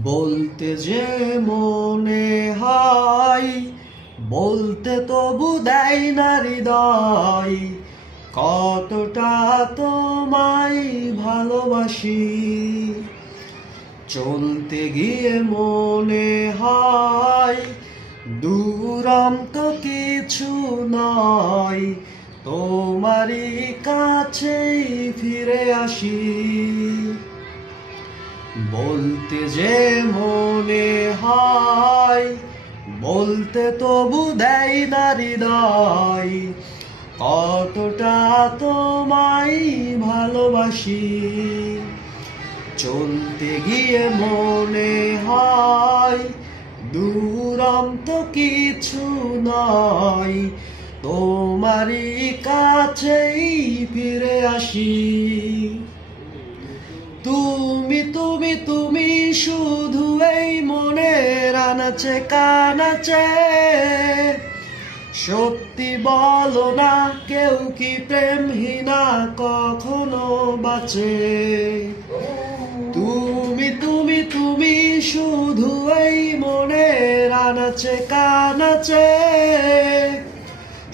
বলতে যে মনে হয়, বলতে তবু দেয় না হৃদয়, কতটা তোমায় ভালোবাসি। চলতে গিয়ে মনে হয় দুরন্ত কিছু নয়, তোমারই কাছেই ফিরে আসি। বলতে যে মনে হয়, বলতে তবু দেয় না হৃদয়, কতটা তোমায় ভালোবাসি। চলতে গিয়ে মনে হয় দুরন্ত কিছু নয়, তোমারই কাছেই ফিরে আসি। তুমি তুমি তুমি শুধু এই মনের আনাচে কানাচে, সত্যি বলো না কেউ কি প্রেমহীনা কখনো বাঁচে। তুমি তুমি তুমি শুধু এই মনের আনাচে কানাচে,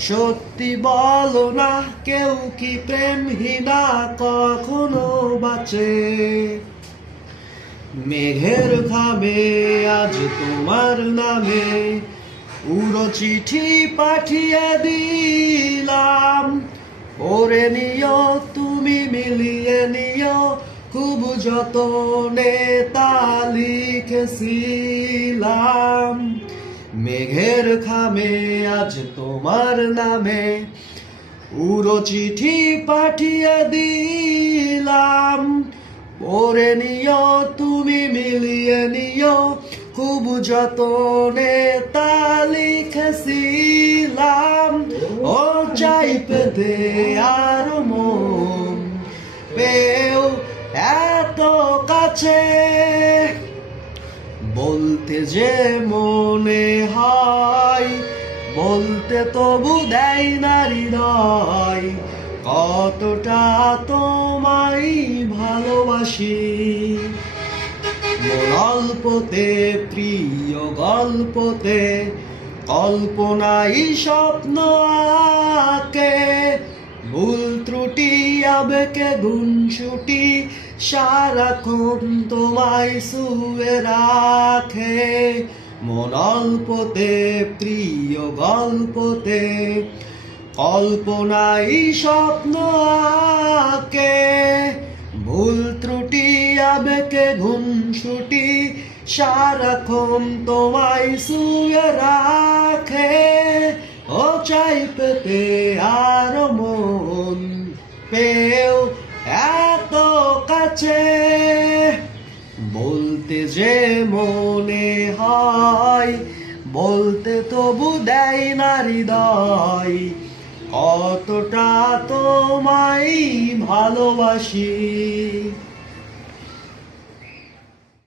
সত্যি বলো না কেউ কি প্রেমহীনা কখনো বাঁচে। মেঘের খামে আজ তোমার নামে পুরো চিঠি পাঠিয়ে দিলাম, পড়ে নিও তুমি মিলিয়ে নিও, খুব যতনে তা লিখেছিলাম। মেঘের খামে আজ তোমার নামে পুরো চিঠি পাঠিয়ে দিলাম, পড়ে নিও তুমি মিলিয়ে নিও, খুব যতনে তা লিখেছিলাম। ও চাই পেতে আর মন পেও এত কাছে, বলতে যে মনে হয়, বলতে তবু দেয় না হৃদয়, কতটা তোমায় ভালোবাসি। মন অল্পতে প্রিয় গল্পতে কল্পনাই স্বপ্ন আঁকে, ভুল ত্রুটি আবেগে গুনছুটি সারাক্ষণ তোমায় শুয়ে রাখে। মন অল্পতে প্রিয় গল্পতে কল্পনাই স্বপ্ন আঁকে, ভুল ত্রুটি আবেগে গুনছুটি সারাক্ষণ তোমায় শুয়ে রাখে। ও চাই পেতে আর মন পেও এত কাছে, বলতে যে মনে হয়, বলতে তবু দেয় না হৃদয়, কতটা তোমায় ভালোবাসি।